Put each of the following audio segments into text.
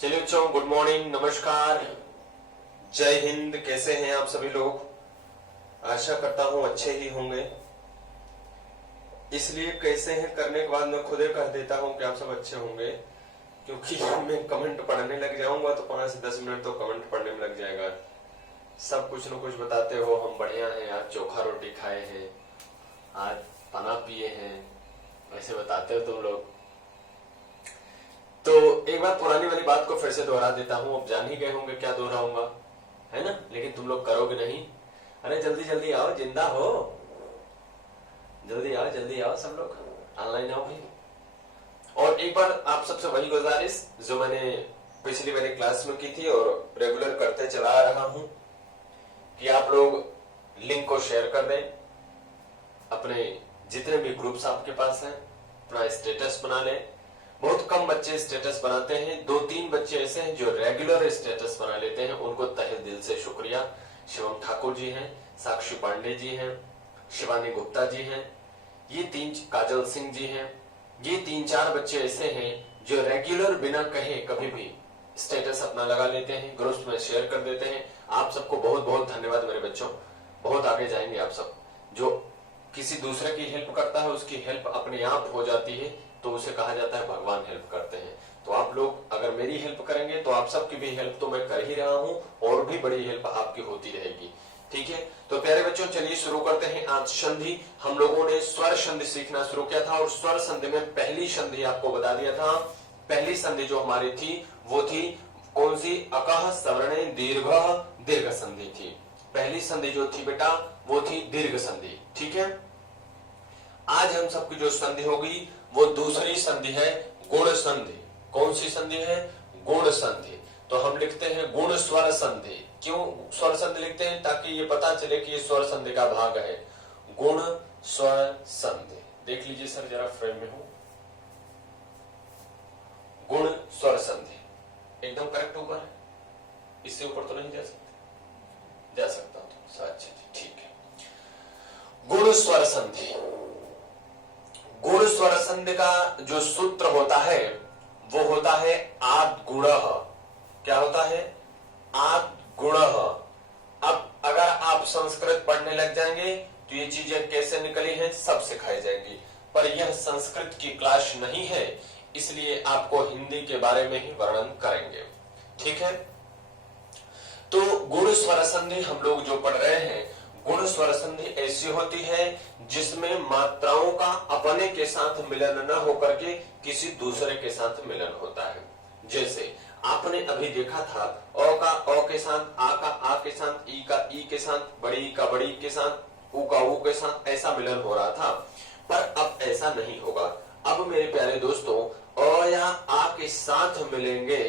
चलिए बच्चों, good morning, नमस्कार, जय हिंद। कैसे हैं आप सभी लोग? आशा करता हूं अच्छे ही होंगे। इसलिए कैसे हैं करने के बाद मैं खुद ही कह देता हूं कि आप सब अच्छे होंगे, क्योंकि मैं कमेंट पढ़ने लग जाऊंगा तो 5 से 10 मिनट तो कमेंट पढ़ने में लग जाएगा। सब कुछ न कुछ बताते हो, हम बढ़िया हैं, आज चोखा रोटी खाए हैं, आज पना पिए हैं, वैसे बताते हो तुम लोग। तो एक बार पुरानी वाली बात को फिर से दोहरा देता हूं। अब जान ही गए होंगे क्या दोहराऊंगा, है ना? लेकिन तुम लोग करोगे नहीं। अरे जल्दी जल्दी आओ, जिंदा हो, जल्दी आओ सब लोग, ऑनलाइन आओ भाई। और एक बार आप सबसे वही गुजारिश जो मैंने पिछली वाली क्लास में की थी और रेगुलर करते चला आ रहा हूं कि आप लोग लिंक को शेयर कर दें, अपने जितने भी ग्रुप्स आपके पास हैं, अपना स्टेटस बना लें। बहुत कम बच्चे स्टेटस बनाते हैं, 2-3 बच्चे ऐसे हैं जो रेगुलर स्टेटस बना लेते हैं, उनको तहे दिल से शुक्रिया। शिवम ठाकुर जी हैं, साक्षी पांडे जी हैं, शिवानी गुप्ता जी हैं, ये 3 काजल सिंह जी हैं, ये 3-4 बच्चे ऐसे हैं जो रेगुलर बिना कहे कभी भी स्टेटस अपना लगा लेते हैं, ग्रुप्स में शेयर कर देते हैं। आप सबको बहुत बहुत धन्यवाद मेरे बच्चों, बहुत आगे जाएंगे आप सब। जो किसी दूसरे की हेल्प करता है उसकी हेल्प अपने आप हो जाती है, तो उसे कहा जाता है भगवान हेल्प करते हैं। तो आप लोग अगर मेरी हेल्प करेंगे तो आप सबकी भी हेल्प तो मैं कर ही रहा हूं और भी बड़ी हेल्प आपकी होती रहेगी। ठीक है, तो प्यारे बच्चों चलिए शुरू करते हैं आज संधि। हम लोगों ने स्वर संधि सीखना शुरू किया था और स्वर संधि में पहली संधि आपको बता दिया था। पहली संधि जो हमारी थी वो थी कौन सी? अकह सवर्णे दीर्घ दीर्घ संधि थी। पहली संधि जो थी बेटा वो थी दीर्घ संधि। ठीक है, आज हम सबकी जो संधि होगी वो दूसरी संधि है गुण संधि। कौन सी संधि है? गुण संधि। तो हम लिखते हैं गुण स्वर संधि। क्यों स्वर संधि लिखते हैं? ताकि ये पता चले कि ये स्वर संधि का भाग है। गुण स्वर संधि देख लीजिए सर, जरा फ्रेम में हो। गुण स्वर संधि एकदम करेक्ट ऊपर है, इससे ऊपर तो नहीं जा सकते? जा सकता तो अच्छा ठीक है। गुण स्वर संधि, गुण स्वर संधि का जो सूत्र होता है वो होता है आद गुण। क्या होता है? आद गुण। अब अगर आप संस्कृत पढ़ने लग जाएंगे तो ये चीजें कैसे निकली हैं सब सिखाई जाएंगी, पर यह संस्कृत की क्लास नहीं है, इसलिए आपको हिंदी के बारे में ही वर्णन करेंगे। ठीक है, तो गुण स्वर संधि हम लोग जो पढ़ रहे हैं, गुण स्वर संधि ऐसी होती है जिसमें मात्राओं का अपने के साथ मिलन न होकर के किसी दूसरे के साथ मिलन होता है। जैसे आपने अभी देखा था अ का अ के साथ, आ का आ के साथ, ई का ई के साथ, बड़ी का बड़ी के साथ, उ का उ के साथ ऐसा मिलन हो रहा था, पर अब ऐसा नहीं होगा। अब मेरे प्यारे दोस्तों अ या आ के साथ मिलेंगे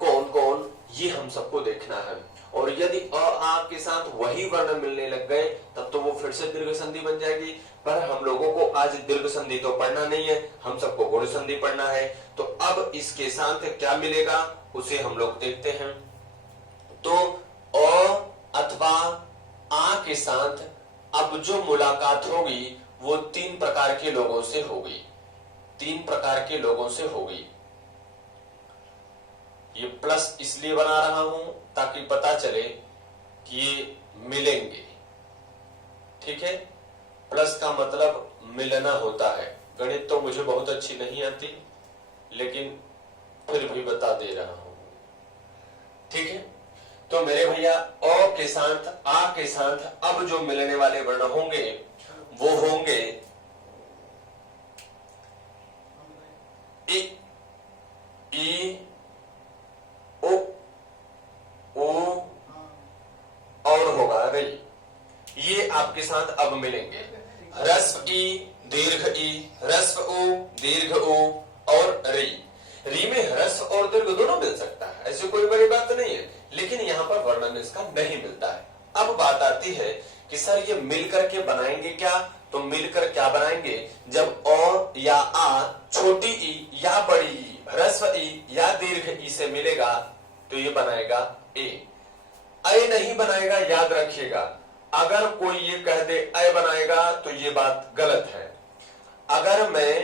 कौन कौन, ये हम सबको देखना है। और यदि अ आ के साथ वही वर्ण मिलने लग गए तब तो वो फिर से दीर्घ संधि बन जाएगी। पर हम लोगों को आज दीर्घ संधि तो पढ़ना नहीं है, हम सबको गुण संधि पढ़ना है। तो अब इसके साथ क्या मिलेगा उसे हम लोग देखते हैं। तो अ अथवा आ के साथ अब जो मुलाकात होगी वो 3 प्रकार के लोगों से होगी। 3 प्रकार के लोगों से होगी। ये प्लस इसलिए बना रहा हूं ताकि पता चले कि ये मिलेंगे। ठीक है, प्लस का मतलब मिलना होता है। गणित तो मुझे बहुत अच्छी नहीं आती, लेकिन फिर भी बता दे रहा हूं। ठीक है, तो मेरे भैया अ के साथ आ के साथ अब जो मिलने वाले वर्ण होंगे वो होंगे इ, ई, ओ, और होगा रई। ये आपके साथ अब मिलेंगे। ह्रस्व ई, दीर्घ ई, ह्रस्व उ, दीर्घ उ और री। री में ह्रस्व और दीर्घ दोनों मिल सकता है, ऐसी कोई बड़ी बात नहीं है, लेकिन यहाँ पर वर्णन इसका नहीं मिलता है। अब बात आती है कि सर ये मिलकर के बनाएंगे क्या? तो मिलकर क्या बनाएंगे? जब अ या आ छोटी ई या बड़ी ई, ह्रस्व ई या दीर्घ ई से मिलेगा तो ये बनाएगा ए। अय नहीं बनाएगा, याद रखिएगा। अगर कोई ये कह दे अय बनाएगा तो ये बात गलत है। अगर मैं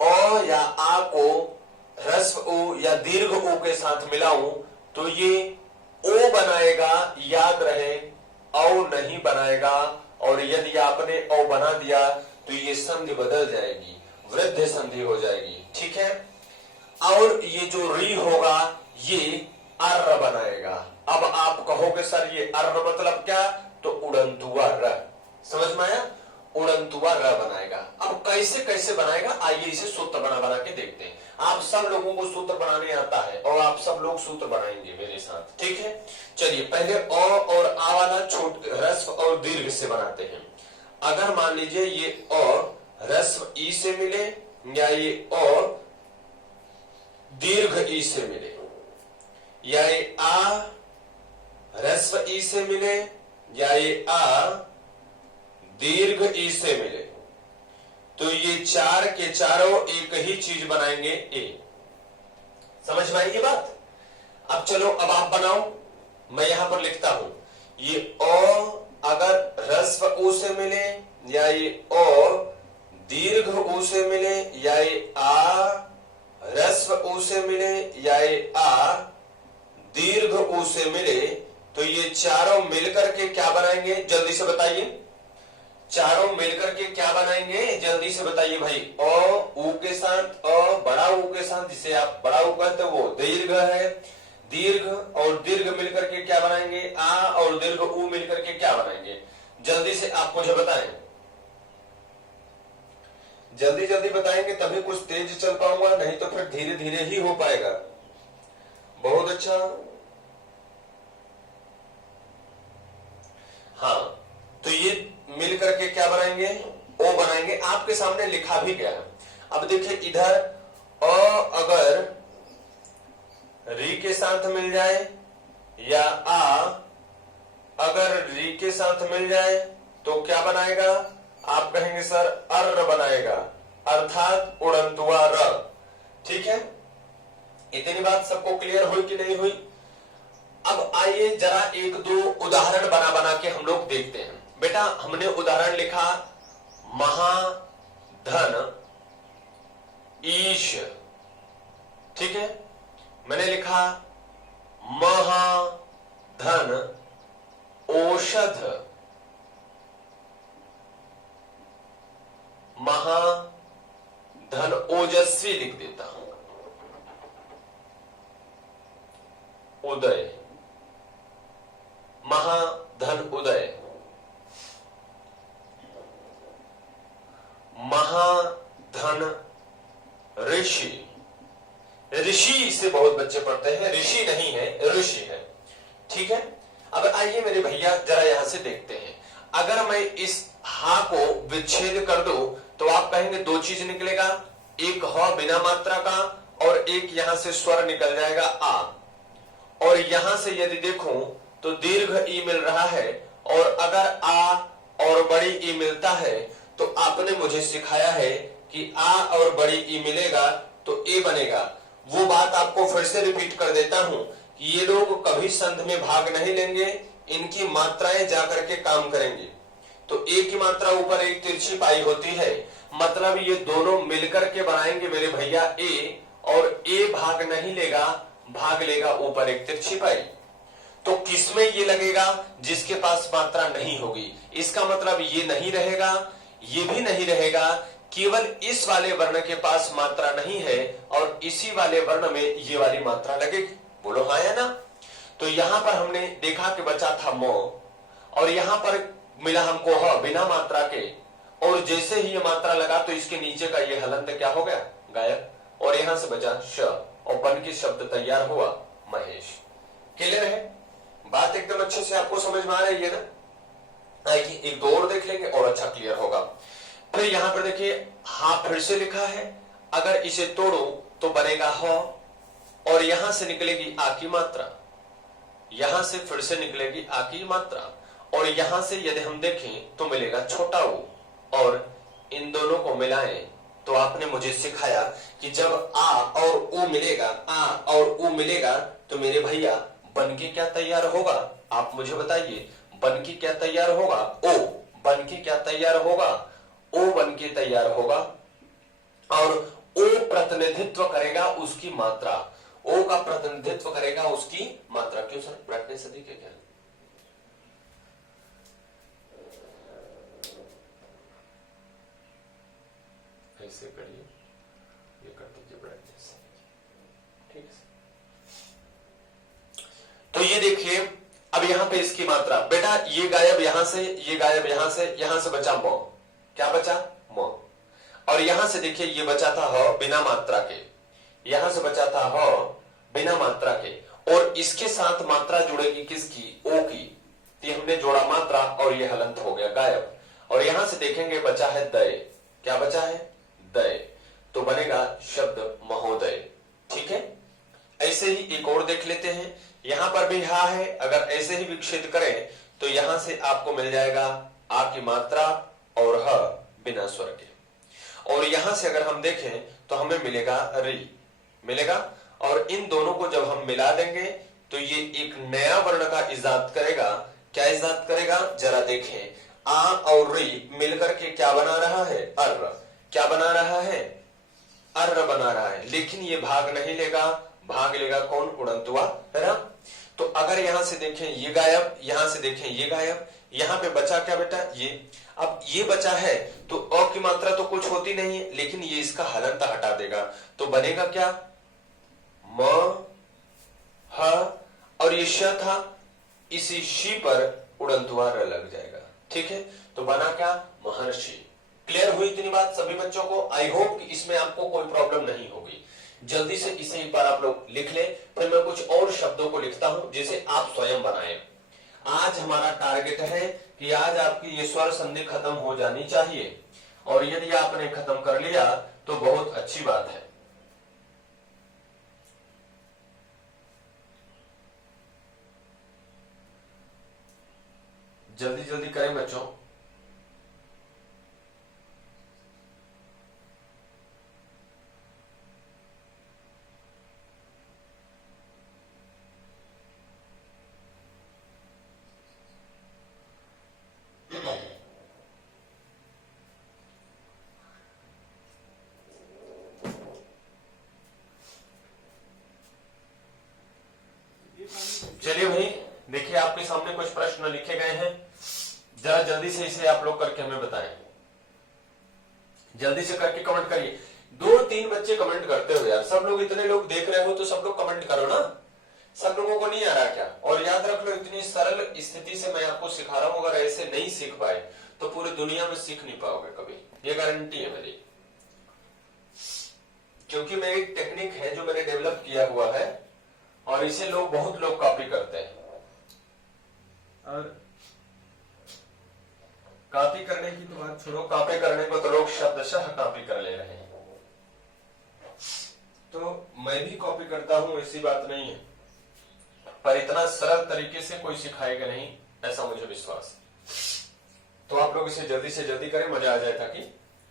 अ या आ को ह्रस्व उ या दीर्घ ऊ के साथ मिलाऊं तो ये ओ बनाएगा, याद रहे औ नहीं बनाएगा। और यदि आपने औ बना दिया तो ये संधि बदल जाएगी, वृद्ध संधि हो जाएगी, ठीक है। और ये जो री होगा ये अर्र बनाएगा। अब आप कहोगे सर ये अर्र मतलब क्या, तो उड़ंतुआ र, समझ में आया, उड़ंतुआ र बनाएगा। अब कैसे कैसे बनाएगा, आइए इसे सूत्र बना बना के देखते हैं। आप सब लोगों को सूत्र बनाने आता है और आप सब लोग सूत्र बनाएंगे मेरे साथ, ठीक है। चलिए पहले अ और आ वाला छोट ह्रस्व और दीर्घ से बनाते हैं। अगर मान लीजिए ये अ ह्रस्व ई से मिले या ये अ दीर्घ ई से मिले, या ये आ ह्रस्व ई से मिले, या ये आ दीर्घ ई से मिले, तो ये चार के चारों एक ही चीज बनाएंगे, ए। समझ में आई ये बात। अब चलो अब आप बनाओ, मैं यहां पर लिखता हूं, ये ओ अगर ह्रस्व ऊ से मिले, या ये ओ दीर्घ ऊ से मिले, या ये आ ह्रस्व ऊ से मिले, या ये आ दीर्घ ऊ से मिले, तो ये चारों मिलकर के क्या बनाएंगे, जल्दी से बताइए। चारों मिलकर के क्या बनाएंगे, जल्दी से बताइए भाई। अ ऊ के साथ, अ बड़ा ऊ के साथ, जिसे आप बड़ा ऊ कहते हो वो दीर्घ है, दीर्घ और दीर्घ मिलकर के क्या बनाएंगे, आ और दीर्घ ऊ मिलकर के क्या बनाएंगे, जल्दी से आप मुझे बताएं। जल्दी जल्दी बताएंगे तभी कुछ तेज चल पाऊंगा, नहीं तो फिर धीरे धीरे ही हो पाएगा। बहुत अच्छा, हाँ तो ये मिलकर के क्या बनाएंगे, ओ बनाएंगे। आपके सामने लिखा भी गया है। अब देखिए इधर अ अगर री के साथ मिल जाए, या आ अगर री के साथ मिल जाए तो क्या बनाएगा, आप कहेंगे सर अर्र बनाएगा, अर्थात उड़ंतुआ र, ठीक है। इतनी बात सबको क्लियर हुई कि नहीं हुई। अब आइए जरा एक दो उदाहरण बना बना के हम लोग देखते हैं। बेटा हमने उदाहरण लिखा महाधन ईश, ठीक है। मैंने लिखा महाधन औषध, महाधन ओजस्वी लिख देता हूं, उदय, महाधन उदय, महाधन ऋषि। ऋषि से बहुत बच्चे पढ़ते हैं, ऋषि नहीं है ऋषि है, ठीक है। अब आइए मेरे भैया जरा यहां से देखते हैं। अगर मैं इस हा को विच्छेद कर दूं तो आप कहेंगे दो चीज निकलेगा, एक ह बिना मात्रा का और एक यहां से स्वर निकल जाएगा आ। और यहां से यदि देखूं तो दीर्घ ई मिल रहा है, और अगर आ और बड़ी ई मिलता है तो आपने मुझे सिखाया है कि आ और बड़ी ई मिलेगा तो ए बनेगा। वो बात आपको फिर से रिपीट कर देता हूं कि ये लोग कभी संध में भाग नहीं लेंगे, इनकी मात्राएं जाकर के काम करेंगे। तो ए की मात्रा ऊपर एक तिरछी पाई होती है, मतलब ये दोनों मिलकर के बनाएंगे मेरे भैया ए, और ए भाग नहीं लेगा, भाग लेगा ऊपर एक तिरछी पाई। तो किसमें ये लगेगा, जिसके पास मात्रा नहीं होगी। इसका मतलब ये नहीं रहेगा, ये भी नहीं रहेगा, केवल इस वाले वर्ण के पास मात्रा नहीं है और इसी वाले वर्ण में ये वाली मात्रा लगेगी। बोलो हाँ या ना। तो यहां पर हमने देखा कि बचा था मो, और यहां पर मिला हमको ह बिना मात्रा के, और जैसे ही ये मात्रा लगा तो इसके नीचे का ये हलंत क्या हो गया, गायब, और यहां से बचा श, और बन के शब्द तैयार हुआ महेश। क्लियर है बात, एकदम अच्छे से आपको समझ में आ रही है ना। आइए एक दो और देख लेंगे और अच्छा क्लियर होगा। फिर यहां पर देखिए हा फिर से लिखा है, अगर इसे तोड़ो तो बनेगा ह, और यहां से निकलेगी आ की मात्रा, यहां से फिर से निकलेगी आ की मात्रा, और यहां से यदि हम देखें तो मिलेगा छोटा ऊ, और इन दोनों को मिलाएं तो आपने मुझे सिखाया कि जब आ और ऊ मिलेगा, आ और ऊ मिलेगा तो मेरे भैया बन के क्या तैयार होगा, आप मुझे बताइए। बन के क्या तैयार होगा, ओ बन के क्या तैयार होगा, ओ बन के तैयार होगा, और ओ प्रतिनिधित्व करेगा उसकी मात्रा। ओ का प्रतिनिधित्व करेगा उसकी मात्रा। क्यों सर, ब्राइटनेस अधिक है क्या? ऐसे करिए, ये कर दीजिए ब्राइटनेस, ठीक है। तो ये देखिए, अब यहां पे इसकी मात्रा, बेटा ये गायब यहां से, ये गायब यहां से, यहां से बचा म, क्या बचा? म। और यहां से देखिए ये बचा था ह बिना मात्रा के, यहां से बचा था ह बिना मात्रा के, और इसके साथ मात्रा जुड़ेगी किसकी? ओ की। तो हमने जोड़ा मात्रा और ये हलंत हो गया गायब। और यहां से देखेंगे बचा है दय, क्या बचा है? दय। तो बनेगा शब्द महोदय, ठीक है। ऐसे ही एक और देख लेते हैं, यहां पर भी हा है, अगर ऐसे ही विच्छेद करें तो यहां से आपको मिल जाएगा आ की मात्रा और ह बिना स्वर के। और यहां से अगर हम देखें तो हमें मिलेगा री, मिलेगा। और इन दोनों को जब हम मिला देंगे तो ये एक नया वर्ण का इजाद करेगा। क्या इजाद करेगा? जरा देखें, आ और री मिलकर के क्या बना रहा है? अर्र। क्या बना रहा है? अर्र बना रहा है। लेकिन ये भाग नहीं लेगा, भाग लेगा कौन? उड़ंतुआ र। तो अगर यहां से देखें ये गायब, यहां से देखें ये गायब, यहां पे बचा क्या बेटा? ये। अब ये बचा है तो अ की मात्रा तो कुछ होती नहीं है, लेकिन ये इसका हलंत हटा देगा, तो बनेगा क्या? म ह, और ये श था, इसी शी पर उड़ंतुआ र लग जाएगा, ठीक है। तो बना क्या? महर्षि। क्लियर हुई इतनी बात सभी बच्चों को? आई होप कि इसमें आपको कोई प्रॉब्लम नहीं होगी। जल्दी से इसे एक बार आप लोग लिख ले, फिर मैं कुछ और शब्दों को लिखता हूं जिसे आप स्वयं बनाएं। आज हमारा टारगेट है कि आज आपकी ये स्वर संधि खत्म हो जानी चाहिए, और यदि आपने खत्म कर लिया तो बहुत अच्छी बात है। जल्दी जल्दी करें बच्चों। चलिए भाई, देखिए आपके सामने कुछ प्रश्न लिखे गए हैं, जरा जल्दी से इसे आप लोग करके हमें बताएं। जल्दी से करके कमेंट करिए। 2-3 बच्चे कमेंट करते हो यार, सब लोग इतने लोग देख रहे हो तो सब लोग कमेंट करो ना। सब लोगों को नहीं आ रहा क्या? और याद रख लो, इतनी सरल स्थिति से मैं आपको सिखा रहा हूं, अगर ऐसे नहीं सीख पाए तो पूरी दुनिया में सीख नहीं पाओगे कभी, ये गारंटी है मेरी। क्योंकि मेरी टेक्निक है जो मैंने डेवलप किया हुआ है, और इसे लोग बहुत लोग कॉपी करते हैं। और कॉपी करने की तो बात छोड़ो, कॉपी करने को तो लोग शब्दशः कॉपी कर ले रहे हैं। तो मैं भी कॉपी करता हूं, ऐसी बात नहीं है, पर इतना सरल तरीके से कोई सिखाएगा नहीं, ऐसा मुझे विश्वास। तो आप लोग इसे जल्दी से जल्दी करें, मजा आ जाए,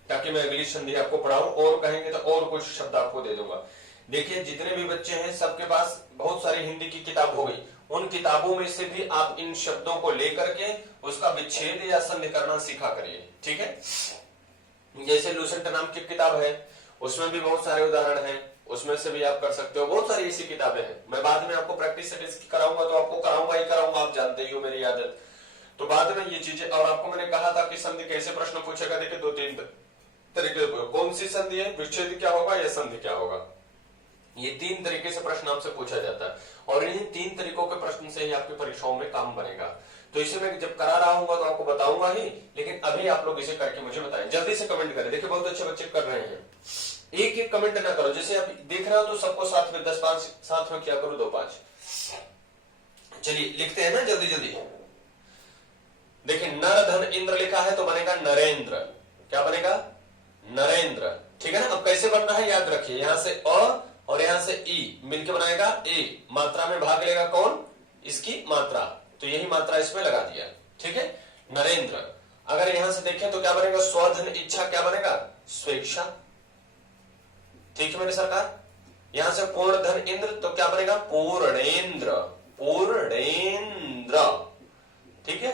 ताकि मैं अगली संधि आपको पढ़ाऊं, और कहेंगे तो और कुछ शब्द आपको दे दूंगा। देखिए जितने भी बच्चे हैं सबके पास बहुत सारी हिंदी की किताब हो गई, उन किताबों में से भी आप इन शब्दों को लेकर के उसका विच्छेद या संधि करना सीखा करिए, ठीक है। जैसे लूसेंट नाम की किताब है, उसमें भी बहुत सारे उदाहरण हैं, उसमें से भी आप कर सकते हो। बहुत सारी ऐसी किताबें हैं, मैं बाद में आपको प्रैक्टिस सेट कराऊंगा, तो आपको कराऊंगा ही कराऊंगा, आप जानते ही हो मेरी आदत। तो बाद में ये चीजें, और आपको मैंने कहा था कि संधि कैसे प्रश्न पूछेगा, देखिए 2-3 तरीके से। कौन सी संधि है, विच्छेद क्या होगा, या संधि क्या होगा, ये 3 तरीके से प्रश्न आपसे पूछा जाता है, और इन्हीं 3 तरीकों के प्रश्न से ही आपकी परीक्षाओं में काम बनेगा। तो इसे मैं जब करा रहा हूँ तो आपको बताऊंगा ही, लेकिन अभी आप लोग इसे करके मुझे बताएं। जल्दी से कमेंट करें, देखिए बहुत अच्छे बच्चे कर रहे हैं। एक एक कमेंट ना करो, जैसे आप देख रहे हो तो सबको साथ में 10-5 साथ में किया करो, 2-5। चलिए लिखते हैं ना जल्दी जल्दी। देखिए नर धन इंद्र लिखा है तो बनेगा नरेंद्र। क्या बनेगा? नरेंद्र, ठीक है ना। अब कैसे बन रहा है याद रखिए, यहां से अ और यहां से ई मिलकर बनाएगा ए। मात्रा में भाग लेगा कौन? इसकी मात्रा, तो यही मात्रा इसमें लगा दिया, ठीक है, नरेंद्र। अगर यहां से देखें तो क्या बनेगा? स्वधन इच्छा, क्या बनेगा? स्वेच्छा, ठीक है मेरे सरकार। यहां से पूर्ण धन इंद्र तो क्या बनेगा? पूर्णेन्द्र, पूर्णेन्द्र, ठीक है,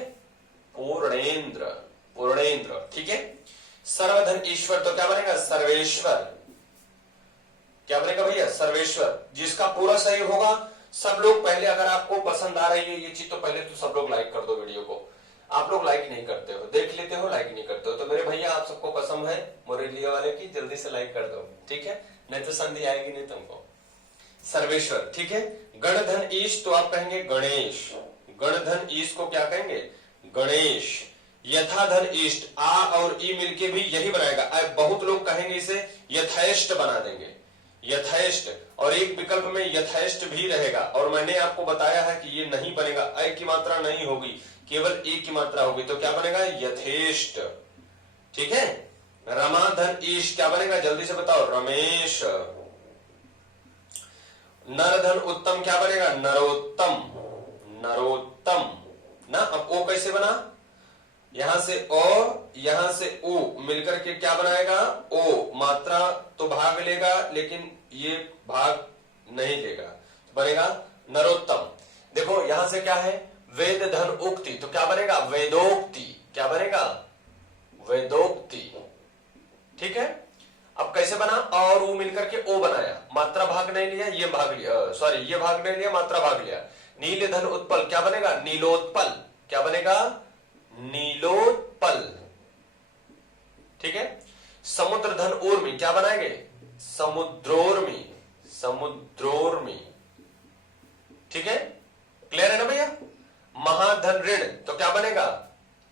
पूर्णेन्द्र, पूर्णेन्द्र, ठीक है। सर्वधन ईश्वर तो क्या बनेगा? सर्वेश्वर, क्या बनेगा भैया? सर्वेश्वर। जिसका पूरा सही होगा सब लोग पहले, अगर आपको पसंद आ रही है ये चीज तो पहले तो सब लोग लाइक कर दो वीडियो को। आप लोग लाइक नहीं करते हो, देख लेते हो, लाइक नहीं करते हो, तो मेरे भैया आप सबको कसम है मोरेलिया वाले की, जल्दी से लाइक कर दो, ठीक है? नहीं तो संधि आएगी नहीं तुमको। सर्वेश्वर, ठीक है। गणधन ईश तो आप कहेंगे गणेश। गणधन ईश को क्या कहेंगे? गणेश। यथाधन इष्ट, आ और ई मिलके भी यही बनाएगा। बहुत लोग कहेंगे इसे यथेष्ट बना देंगे, यथेष्ट, और एक विकल्प में यथेष्ट भी रहेगा। और मैंने आपको बताया है कि ये नहीं बनेगा, अ की मात्रा नहीं होगी, केवल ए की मात्रा होगी, तो क्या बनेगा? यथेष्ट, ठीक है। रमाधन ईश क्या बनेगा? जल्दी से बताओ, रमेश। नरधन उत्तम क्या बनेगा? नरोत्तम, नरोत्तम ना। अब ओ कैसे बना? यहां से ओ, यहां से ओ मिलकर के क्या बनाएगा? ओ। मात्रा तो भाग लेगा लेकिन ये भाग नहीं लेगा, तो बनेगा नरोत्तम। देखो यहां से क्या है? वेद धन उक्ति, तो क्या बनेगा? वेदोक्ति। क्या बनेगा? वेदोक्ति, ठीक है। अब कैसे बना? और ऊ मिलकर के ओ बनाया, मात्रा भाग नहीं लिया, ये भाग लिया, सॉरी ये भाग नहीं लिया, मात्रा भाग लिया। नील धन उत्पल क्या बनेगा? नीलोत्पल। क्या बनेगा? नीलोत्पल, ठीक है। समुद्र धन ऊर्मी क्या बनाएंगे? समुद्रोर्मी, समुद्रोर्मी, ठीक है। क्लियर है ना भैया? महाधन ऋण तो क्या बनेगा?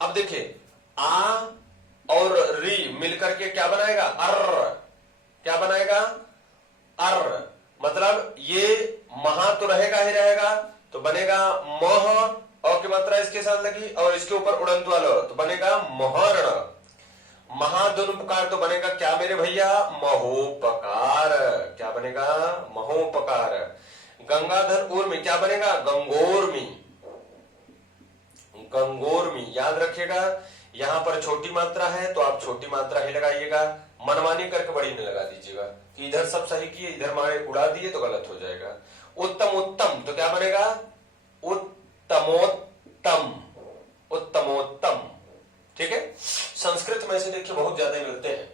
अब देखिए आ और री मिलकर के क्या बनाएगा? अर्र। क्या बनाएगा? अर्र। मतलब ये महा तो रहेगा ही रहेगा, तो बनेगा मोह, और की मात्रा इसके साथ लगी और इसके ऊपर उड़ंत वाला, तो बनेगा मोहर्ण। महादुनुपकार तो बनेगा क्या मेरे भैया? महोपकार। क्या बनेगा? महोपकार। गंगाधर ऊर्मी क्या बनेगा? गंगोर्मी, गंगोर्मी। याद रखिएगा यहां पर छोटी मात्रा है तो आप छोटी मात्रा ही लगाइएगा, मनमानी करके बड़ी नहीं लगा दीजिएगा कि इधर सब सही किए इधर मारे उड़ा दिए तो गलत हो जाएगा। उत्तम उत्तम तो क्या बनेगा? उत्तमोत्तम, उत्तमोत्तम, ठीक है। संस्कृत में से देखिए बहुत ज्यादा मिलते हैं,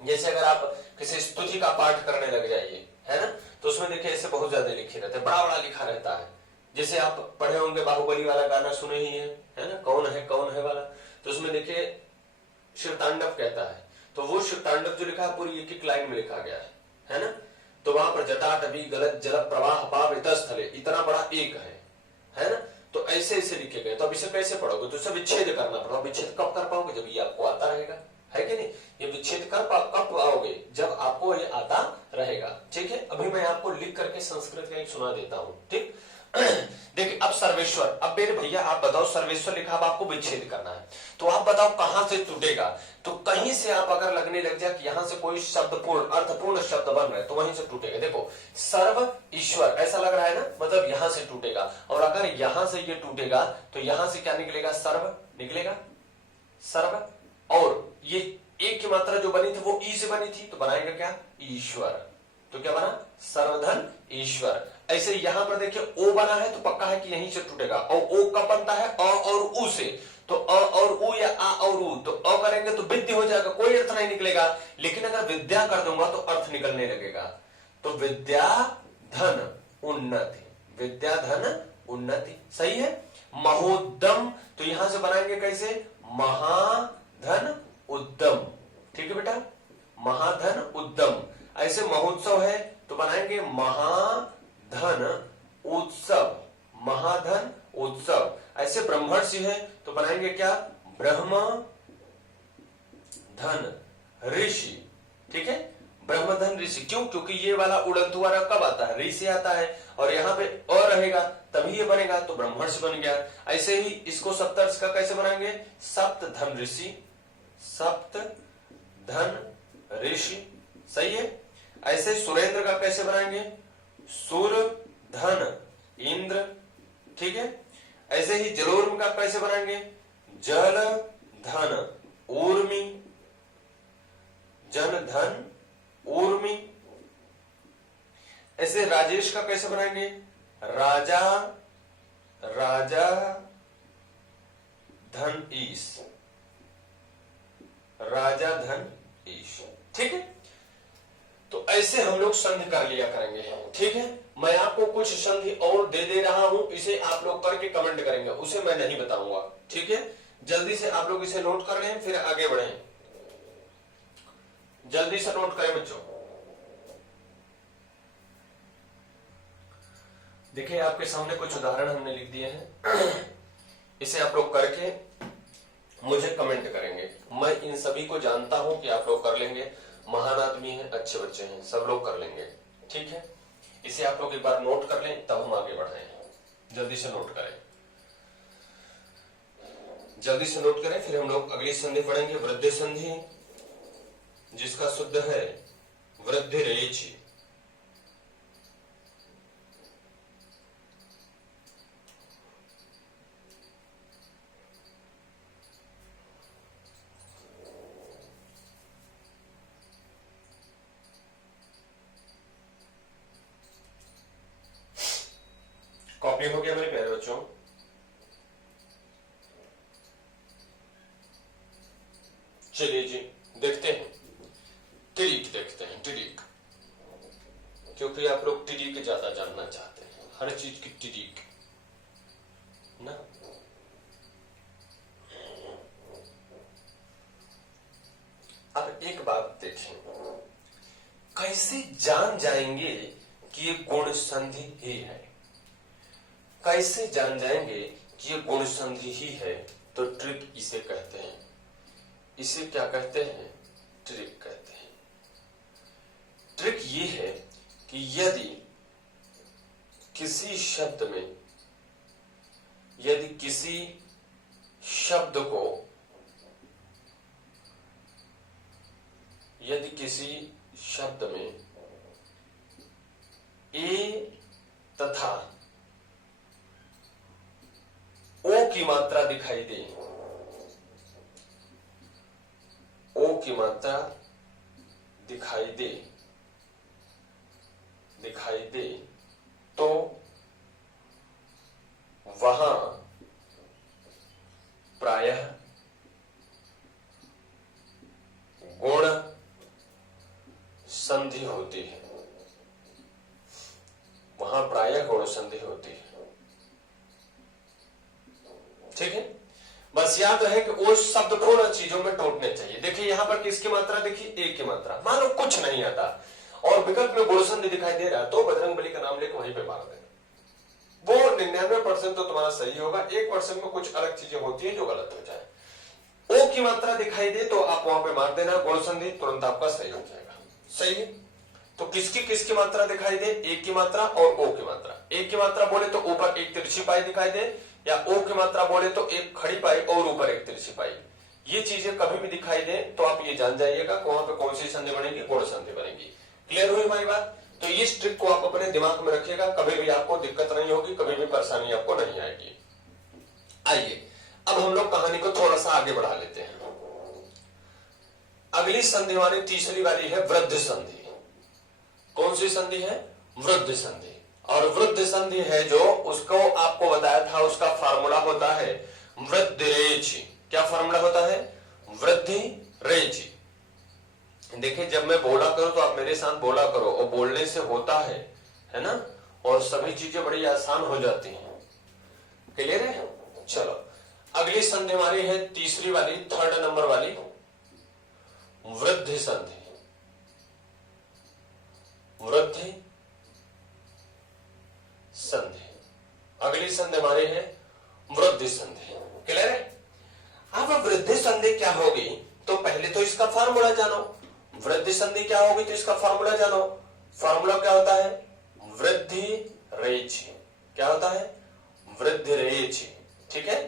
जैसे अगर आप किसी स्तुति का पाठ करने लग जाइए, है ना, तो उसमें देखिए ऐसे बहुत ज्यादा लिखे रहते हैं, बड़ा बड़ा लिखा रहता है। जैसे आप पढ़े होंगे बाहुबली वाला गाना, सुने ही है ना, कौन है वाला, तो उसमें देखिए शिव तांडव कहता है, तो वो शिव तांडव जो लिखा है पूरी एक एक लाइन में लिखा गया है ना। तो वहां पर जटाटवी गलत जल प्रवाह पाव इतस्थले, इतना बड़ा एक है ना। तो ऐसे ऐसे लिखे गए, तो अब इसे कैसे पढ़ोगे? तो इसे विच्छेद करना पड़ेगा। विच्छेद कब कर पाओगे? जब ये आपको आता रहेगा, है कि नहीं? ये विच्छेद कब पाओगे? जब आपको ये आता रहेगा, ठीक है। अभी मैं आपको लिख करके संस्कृत का एक सुना देता हूं, ठीक। देखिए अब सर्वेश्वर, अब मेरे भैया आप बताओ, सर्वेश्वर लिखा, अब आपको विच्छेद करना है, तो आप बताओ कहां से टूटेगा? तो कहीं से आप अगर लगने लग जाए कि यहां से कोई शब्दपूर्ण अर्थपूर्ण शब्द बन रहा है तो वहीं से टूटेगा। देखो सर्व ईश्वर ऐसा लग रहा है ना, मतलब यहां से टूटेगा, और अगर यहां से ये टूटेगा तो यहां से क्या निकलेगा? सर्व निकलेगा, सर्व। और ये एक की मात्रा जो बनी थी वो ई से बनी थी, तो बनाएंगे क्या? ईश्वर। तो क्या बना? सर्वधन ईश्वर। ऐसे यहां पर देखिए ओ बना है तो पक्का है कि यहीं से टूटेगा। और ओ कब बनता है? अ और उ से, तो अ और उ या आ और उ, तो अ करेंगे तो विद्या हो जाएगा, कोई अर्थ नहीं निकलेगा। लेकिन अगर विद्या कर दूंगा तो अर्थ निकलने लगेगा। तो विद्या धन उन्नति, विद्या धन उन्नति, सही है। महोद्यम तो यहां से बनाएंगे कैसे? महाधन उद्यम, ठीक है बेटा, महाधन उद्यम। ऐसे महोत्सव है तो बनाएंगे महाधन उत्सव, महाधन उत्सव। ऐसे ब्रह्मर्षि है तो बनाएंगे क्या? ब्रह्म धन ऋषि, ठीक है, ब्रह्मधन ऋषि। क्यों? क्योंकि ये वाला उड़ंतुवारा कब आता है? ऋषि आता है, और यहाँ पे अ रहेगा तभी ये बनेगा, तो ब्रह्मर्ष बन गया। ऐसे ही इसको सप्तर्ष का कैसे बनाएंगे? सप्त धन ऋषि, सप्त धन ऋषि, सही है। ऐसे सुरेंद्र का कैसे बनाएंगे? सुर धन इंद्र, ठीक है। ऐसे ही जलोर्म का कैसे बनाएंगे? जल धन ऊर्मी, जन धन ऊर्मी। ऐसे राजेश का कैसे बनाएंगे? राजा, राजा धन ईश, राजा धन ईश, ठीक है। तो ऐसे हम लोग संधि कर लिया करेंगे, ठीक है। मैं आपको कुछ संधि और दे रहा हूं, इसे आप लोग करके कमेंट करेंगे, उसे मैं नहीं बताऊंगा, ठीक है। जल्दी से आप लोग इसे नोट कर लें, फिर आगे बढ़ें। जल्दी से नोट करें बच्चों। देखिए आपके सामने कुछ उदाहरण हमने लिख दिए हैं, इसे आप लोग करके मुझे कमेंट करेंगे। मैं इन सभी को जानता हूं कि आप लोग कर लेंगे, महान आदमी हैं, अच्छे बच्चे हैं, सब लोग कर लेंगे, ठीक है। इसे आप लोग एक बार नोट कर लें, तब हम आगे बढ़े। जल्दी से नोट करें, जल्दी से नोट करें, फिर हम लोग अगली संधि पढ़ेंगे, वृद्धि संधि, जिसका शुद्ध है वृद्धि रेचि। कॉपी हो गया मेरे प्यारे बच्चों? चलिए जी देखते हैं, टिरिक देखते हैं, टिरिक, क्योंकि आप लोग टिरिक ज्यादा जानना चाहते हैं, हर चीज की टिरिक ना। अब एक बात देखें, कैसे जान जाएंगे कि ये गुण संधि ही है? कैसे जान जाएंगे कि ये गुण संधि ही है? तो ट्रिक इसे कहते हैं। इसे क्या कहते हैं? ट्रिक कहते हैं। ट्रिक ये है कि यदि किसी शब्द में, यदि किसी शब्द को, यदि किसी शब्द में ए तथा ओ की मात्रा दिखाई दे, ओ की मात्रा दिखाई दे, तो वहां प्रायः गुण संधि होती है, वहां प्रायः गुण संधि होती है, ठीक है। बस याद रहे कि वो शब्द को ना चीजों में टूटने चाहिए। देखिए यहां पर किसकी मात्रा देखिए, एक की मात्रा, मान लो कुछ नहीं आता और विकल्प में गुण संधि दिखाई दे रहा, तो बजरंगबली का नाम लेकर वहीं पे मार देना। वो 99% तो तुम्हारा सही होगा, 1% में कुछ अलग चीजें होती है जो गलत हो जाए। ओ की मात्रा दिखाई दे तो आप वहां पे मार देना गुण संधि, तुरंत आपका सही हो जाएगा। सही है। तो किसकी किसकी मात्रा दिखाई दे? एक की मात्रा और ओ की मात्रा। एक की मात्रा बोले तो ऊपर एक तिरछी पाई दिखाई दे, या ओ की मात्रा बोले तो एक खड़ी पाई और ऊपर एक तिरछी पाई। ये चीजें कभी भी दिखाई दे तो आप ये जान जाइएगा कि वहां पे कौन सी संधि बनेगी, गुण संधि बनेगी। क्लियर हुई हमारी बात? तो इस ट्रिक को आप अपने दिमाग में रखिएगा, कभी भी आपको दिक्कत नहीं होगी, कभी भी परेशानी आपको नहीं आएगी। आइए अब हम लोग कहानी को थोड़ा सा आगे बढ़ा लेते हैं। अगली संधि वाली तीसरी वाली है वृद्धि संधि। कौन सी संधि है? वृद्धि संधि। और वृद्धि संधि है जो, उसको आपको बताया था, उसका फार्मूला होता है वृद्धि रेचि। क्या फार्मूला होता है? वृद्धि रेचि। देखिए जब मैं बोला करूं तो आप मेरे साथ बोला करो, और बोलने से होता है ना, और सभी चीजें बड़ी आसान हो जाती हैं। क्लियर है? चलो अगली संधि हमारी है तीसरी वाली, 3rd नंबर वाली, वृद्धि संधि। वृद्धि संधि। अगली संधि हमारी है वृद्धि संधि। क्लियर है? अब वृद्धि संधि क्या होगी, तो पहले तो इसका फार्मूला जानो। वृद्धि संधि क्या होगी तो इसका फार्मूला जानो। फार्मूला क्या होता है? वृद्धि रेचि। क्या होता है? वृद्धि रेचि। ठीक है,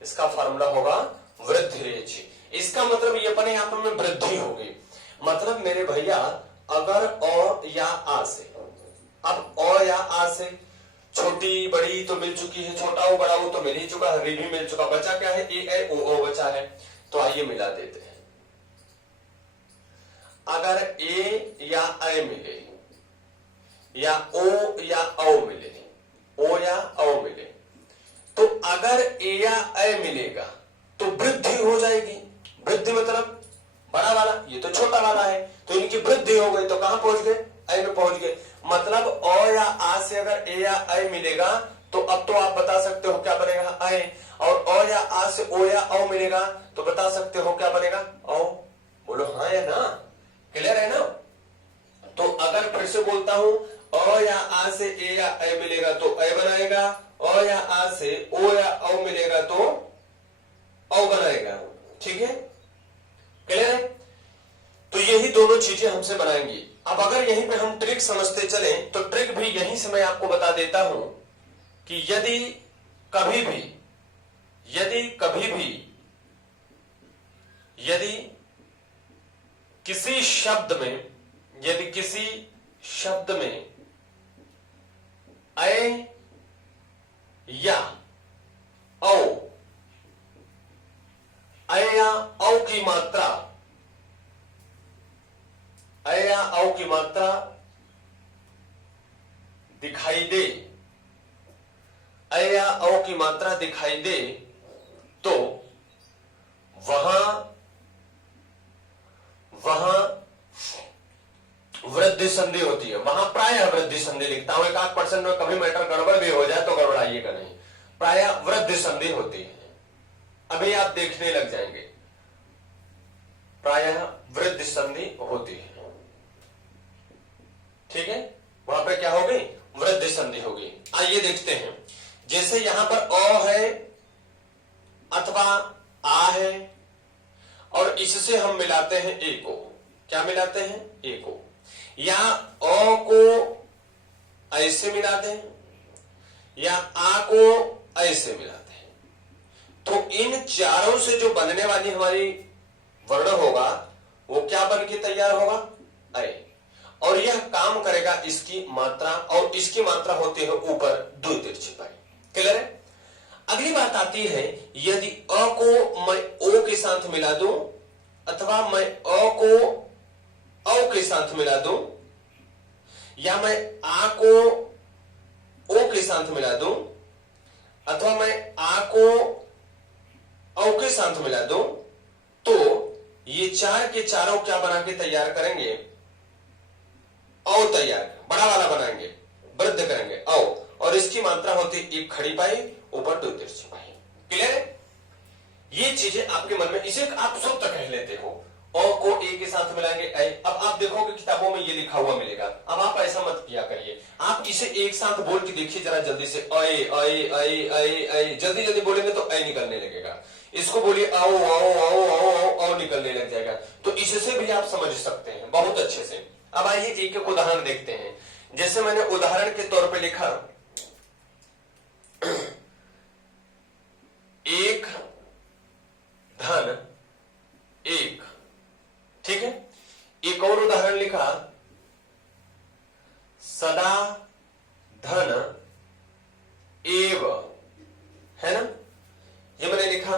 इसका फार्मूला होगा वृद्धि रेचि। इसका मतलब ये अपने आप में वृद्धि होगी। मतलब मेरे भैया अगर अ या आ से, अब अ या आ से छोटी बड़ी तो मिल चुकी है, छोटा ओ बड़ा ओ तो मिल ही चुका है, री भी मिल चुका, बचा क्या है? ए ओ ओ बचा है। तो आइए मिला देते हैं। अगर ए या ऐ मिले, या ओ या औ मिले, ओ या औ मिले, तो अगर ए या ऐ मिलेगा तो वृद्धि हो जाएगी। वृद्धि मतलब बड़ा वाला, ये तो छोटा वाला है, तो इनकी वृद्धि हो गई तो कहां पहुंच गए, ऐ में पहुंच गए। मतलब अ या आ से अगर ए या ऐ मिलेगा तो अब तो आप बता सकते हो क्या बनेगा, ऐ। और अ या आ से ओ या औ मिलेगा तो बता सकते हो क्या बनेगा, औ। बोलो हाँ या ना, क्लियर है ना। तो अगर फिर से बोलता हूं, अ या आ से ए या ऐ मिलेगा तो ऐ बनाएगा, अ या आ से ओ या औ मिलेगा तो औ बनाएगा। ठीक है, क्लियर है। तो यही दोनों चीजें हमसे बनाएंगी। अब अगर यहीं पे हम ट्रिक समझते चले तो ट्रिक भी यहीं से मैं आपको बता देता हूं कि यदि कभी भी किसी शब्द में ऐ या औ की मात्रा दिखाई दे, ऐ या औ की मात्रा दिखाई दे तो वहां वृद्धि संधि होती है। वहां प्रायः वृद्धि संधि लिखता हूं, 1% में कभी मैटर गड़बड़ भी हो जाए तो गड़बड़ाइएगा नहीं, प्रायः वृद्धि संधि होती है। अभी आप देखने लग जाएंगे, प्रायः वृद्धि संधि होती है। ठीक है, वहां पे क्या होगी, वृद्धि संधि होगी। आइए देखते हैं, जैसे यहां पर अ है अथवा आ है और इससे हम मिलाते हैं ए को, क्या मिलाते हैं, ए को, या अ को ऐसे मिलाते हैं या आ को ऐसे मिलाते हैं। तो इन चारों से जो बनने वाली हमारी वर्ण होगा वो क्या बन के तैयार होगा, ऐ। और यह काम करेगा इसकी मात्रा, और इसकी मात्रा होती है ऊपर दो तिरछी पाई। क्लियर है। अगली बात आती है, यदि अ को मैं ओ के साथ मिला दूं अथवा मैं अ को औ के साथ मिला दूं या मैं आ को ओ के साथ मिला दूं अथवा मैं आ को औ के साथ मिला दूं, तो ये चार के चारों क्या बना के तैयार करेंगे, औ तैयार, बड़ा वाला बनाएंगे, वृद्ध करेंगे औ, और इसकी मात्रा होती एक खड़ी पाई ऊपर दो तिरछी पाई। क्लियर है। ये चीजें आपके मन में, इसे आप सूत्र कह लेते हो, अ को ए के साथ मिलाएंगे ऐ। अब आप देखोगे किताबों में ये लिखा हुआ मिलेगा। अब आप ऐसा मत किया करिए, आप इसे एक साथ बोल के देखिए जरा जल्दी से, ऐ ऐ ऐ ऐ ऐ, जल्दी जल्दी बोलेंगे तो ऐ निकलने लगेगा। इसको बोलिए आओ आओ आओ आओ आओ, निकलने लग जाएगा। तो इससे भी आप समझ सकते हैं बहुत अच्छे से। अब आइए एक एक उदाहरण देखते हैं। जैसे मैंने उदाहरण के तौर पे लिखा, एक धन एक, ठीक है। एक और उदाहरण लिखा, सदा धन एव, है ना, ये मैंने लिखा।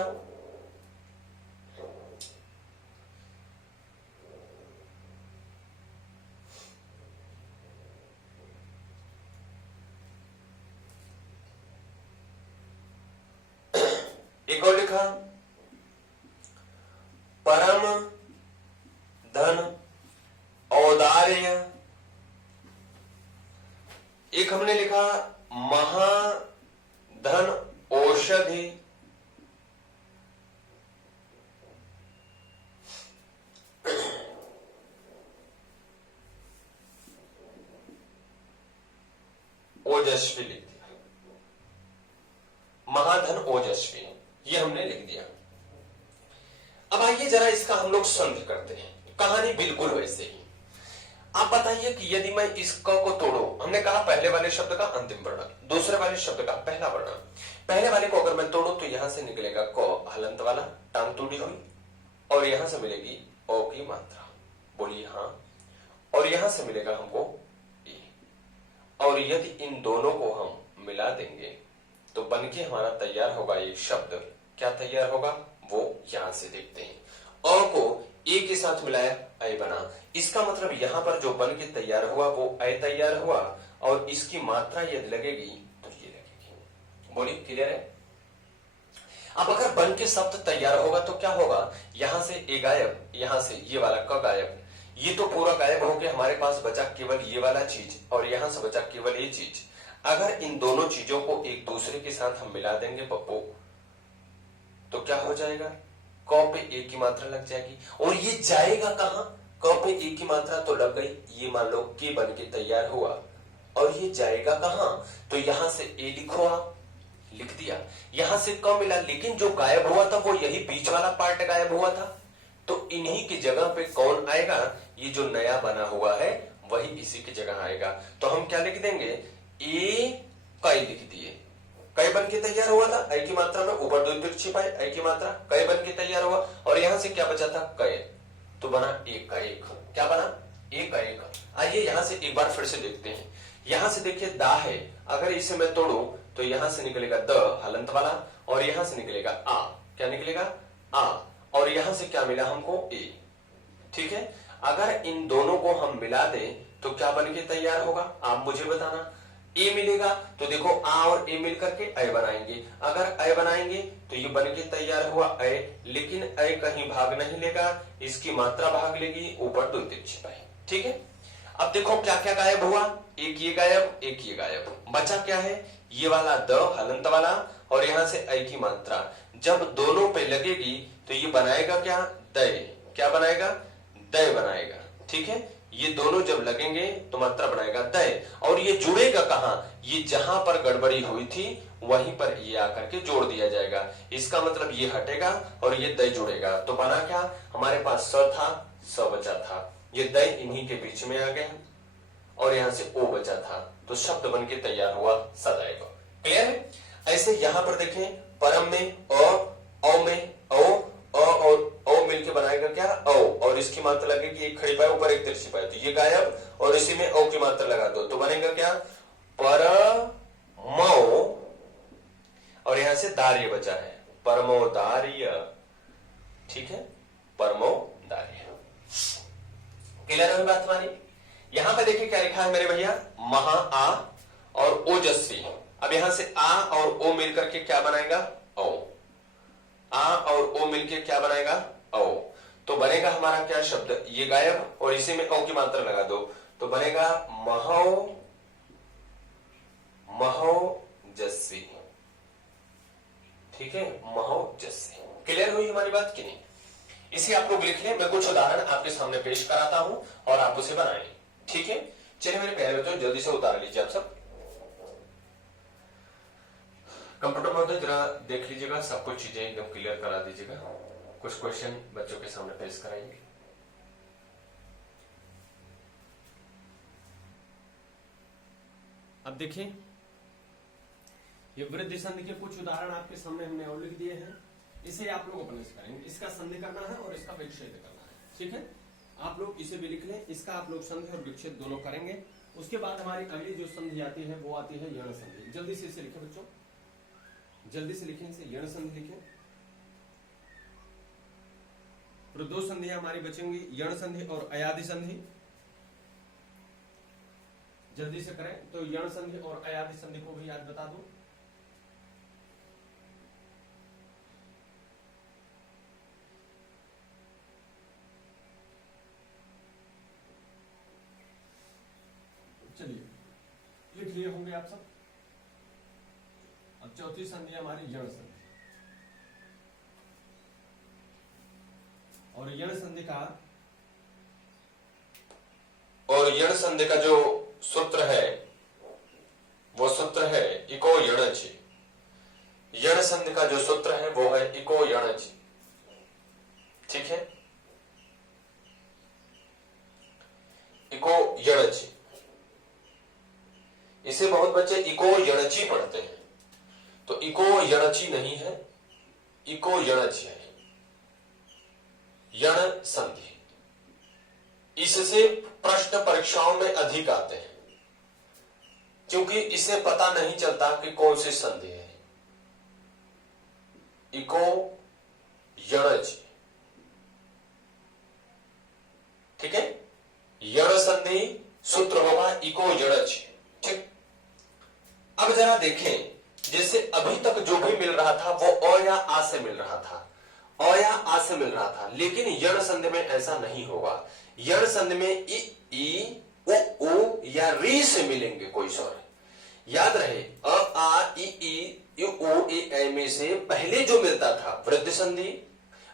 एक और लिखा, परम धन औदार्य। एक हमने लिखा, महाधन औषधि। ओजस्वी लिख दिया, महाधन ओजस्वी, ये हमने लिख दिया। अब आइए जरा इसका हम लोग संधि करते हैं। कहानी बिल्कुल वैसे ही। आप बताइए कि यदि मैं इस क को तोड़ू, हमने कहा पहले वाले शब्द का अंतिम वर्ण, दूसरे वाले शब्द का पहला वर्ण। पहले वाले को अगर मैं तोड़ू तो यहां से निकलेगा क हलंत वाला, टांग तोड़ी हुई, और यहां से मिलेगी ओ की मात्रा, बोलिए हाँ, और यहां से मिलेगा हमको ए। और यदि इन दोनों को हम मिला देंगे तो बनके हमारा तैयार होगा एक शब्द। क्या तैयार होगा वो यहां से देखते हैं। अ को ए के साथ मिलाया, ऐ बना। इसका मतलब यहां पर जो बन के तैयार हुआ वो ऐ तैयार हुआ, और इसकी मात्रा यदि लगेगी तो ये लगेगी। बोलिए क्लियर है। अब अगर बन के शब्द तैयार होगा तो क्या होगा, यहां से ए गायब, यहां से ये वाला क गायब, ये तो पूरा गायब हो गया, हमारे पास बचा केवल ये वाला चीज और यहां से बचा केवल ये चीज। अगर इन दोनों चीजों को एक दूसरे के साथ हम मिला देंगे पप्पू, तो क्या हो जाएगा, क पे ए की मात्रा लग जाएगी। और ये जाएगा कहां, क पे ए की मात्रा तो लग गई, ये मान लो के बन के तैयार हुआ, और ये जाएगा कहां, तो यहां से ए लिखो, आप लिख दिया, यहां से क मिला, लेकिन जो गायब हुआ था वो यही बीच वाला पार्ट गायब हुआ था, तो इन्हीं की जगह पे कौन आएगा, ये जो नया बना हुआ है वही इसी की जगह आएगा। तो हम क्या लिख देंगे, ए कई लिख दिए, कई बन के तैयार हुआ था, आई की मात्रा में ऊपर दो तिरछी पाई, आई की मात्रा कई बन के तैयार हुआ, और यहां से क्या बचा था, कई, तो बना एक का एक, क्या बना, एक का एक। आइए यहां से एक बार फिर से देखते हैं, यहां से देखिए दा है, अगर इसे मैं तोड़ू तो यहां से निकलेगा द हलंत वाला, और यहां से निकलेगा आ, क्या निकलेगा, आ, और यहां से क्या मिला हमको, ए। ठीक है, अगर इन दोनों को हम मिला दें तो क्या बन के तैयार होगा, आप मुझे बताना। ए मिलेगा तो देखो आ और ए मिलकर के अय बनाएंगे, अगर अय बनाएंगे तो ये बन के तैयार हुआ अय, लेकिन अय कहीं भाग नहीं लेगा, इसकी मात्रा भाग लेगी, ऊपर दो तिरछी पाई। ठीक है, अब देखो क्या क्या गायब हुआ, एक ये गायब, एक ये गायब, बचा क्या है, ये वाला द हलंत वाला, और यहां से अय की मात्रा जब दोनों पे लगेगी तो ये बनाएगा क्या, दय, क्या बनाएगा, दय बनाएगा। ठीक है, ये दोनों जब लगेंगे तो मात्रा बनाएगा दय, और ये जुड़ेगा कहां, ये जहां पर गड़बड़ी हुई थी वहीं पर ये आकर के जोड़ दिया जाएगा, इसका मतलब ये हटेगा और ये दय जुड़ेगा, तो बना क्या, हमारे पास स था, स बचा था, ये दय इन्हीं के बीच में आ गया, और यहां से ओ बचा था, तो शब्द बन के तैयार हुआ सदैव। क्लियर है। ऐसे यहां पर देखें, परम में अ में ओ, और ओ मिलके बनाएगा क्या, औ, और इसकी मात्रा लगेगी एक खड़ी पाई ऊपर एक तिरछी पाई, तो ये गायब, और इसी में ओ की मात्रा लगा दो तो बनेगा क्या, परमो, और यहां से दार्य बचा है, परमोदार्य। ठीक है, परमोदार्य। क्लियर है बात हमारी। यहां पे देखिए क्या लिखा है मेरे भैया, महा आ और ओजस्वी। अब यहां से आ और ओ मिलकर के क्या बनाएगा, ओ, आ और ओ मिलके क्या बनाएगा, ओ, तो बनेगा हमारा क्या शब्द, ये गायब और इसी में ओ की मात्रा लगा दो तो बनेगा महो, महोजस्वी। ठीक है, महोजस्वी। क्लियर हुई हमारी बात कि नहीं। इसे आप लोग लिख लें, मैं कुछ उदाहरण आपके सामने पेश कराता हूं और आप उसे बनाएं। ठीक है, चलिए मेरे प्यारे बच्चों जल्दी से उतार लीजिए आप सब, कंप्यूटर में तो जरा देख लीजिएगा, सब कुछ चीजें एकदम क्लियर करा दीजिएगा, कुछ क्वेश्चन बच्चों के सामने पेश कराइए। अब देखिए, ये वृद्धि संधि के कुछ उदाहरण आपके सामने हमने और लिख दिए हैं, इसे आप लोग अपने से करेंगे, इसका संधि करना है और इसका विच्छेद करना है। ठीक है, आप लोग इसे भी लिख लें, इसका आप लोग संधि और विच्छेद दोनों करेंगे। उसके बाद हमारी अगली जो संधि आती है वो आती है यण संधि। जल्दी से इसे लिखें बच्चों, जल्दी से लिखें इसे, यण संधि लिखें। तो दो संधियां हमारी बचेंगी, यण संधि और अयादि संधि। जल्दी से करें, तो यण संधि और अयादि संधि को भी याद बता दो। चलिए लिख लिए होंगे आप सब। अब चौथी संधि हमारी यण संधि, और यण संधि का जो सूत्र है वो सूत्र है इको यणचि। यण संधि का जो सूत्र है वो है इको यणचि। ठीक है, इको यणचि, इसे बहुत बच्चे इको यणचि पढ़ते हैं, तो इको यणचि नहीं है, इको यणचि है, यण संधि। इससे प्रश्न परीक्षाओं में अधिक आते हैं क्योंकि इसे पता नहीं चलता कि कौन सी संधि है। इको यणचि, ठीक है, यण संधि सूत्र होगा इको यणचि। ठीक, अब जरा देखें, जैसे अभी तक जो भी मिल रहा था वो अ या आ से मिल रहा था, अ या आ से मिल रहा था, लेकिन यण संधि में ऐसा नहीं होगा। यण संधि में ई उ या री से मिलेंगे कोई स्वर। याद रहे अ आ ई उ ए में से पहले जो मिलता था वृद्धि संधि,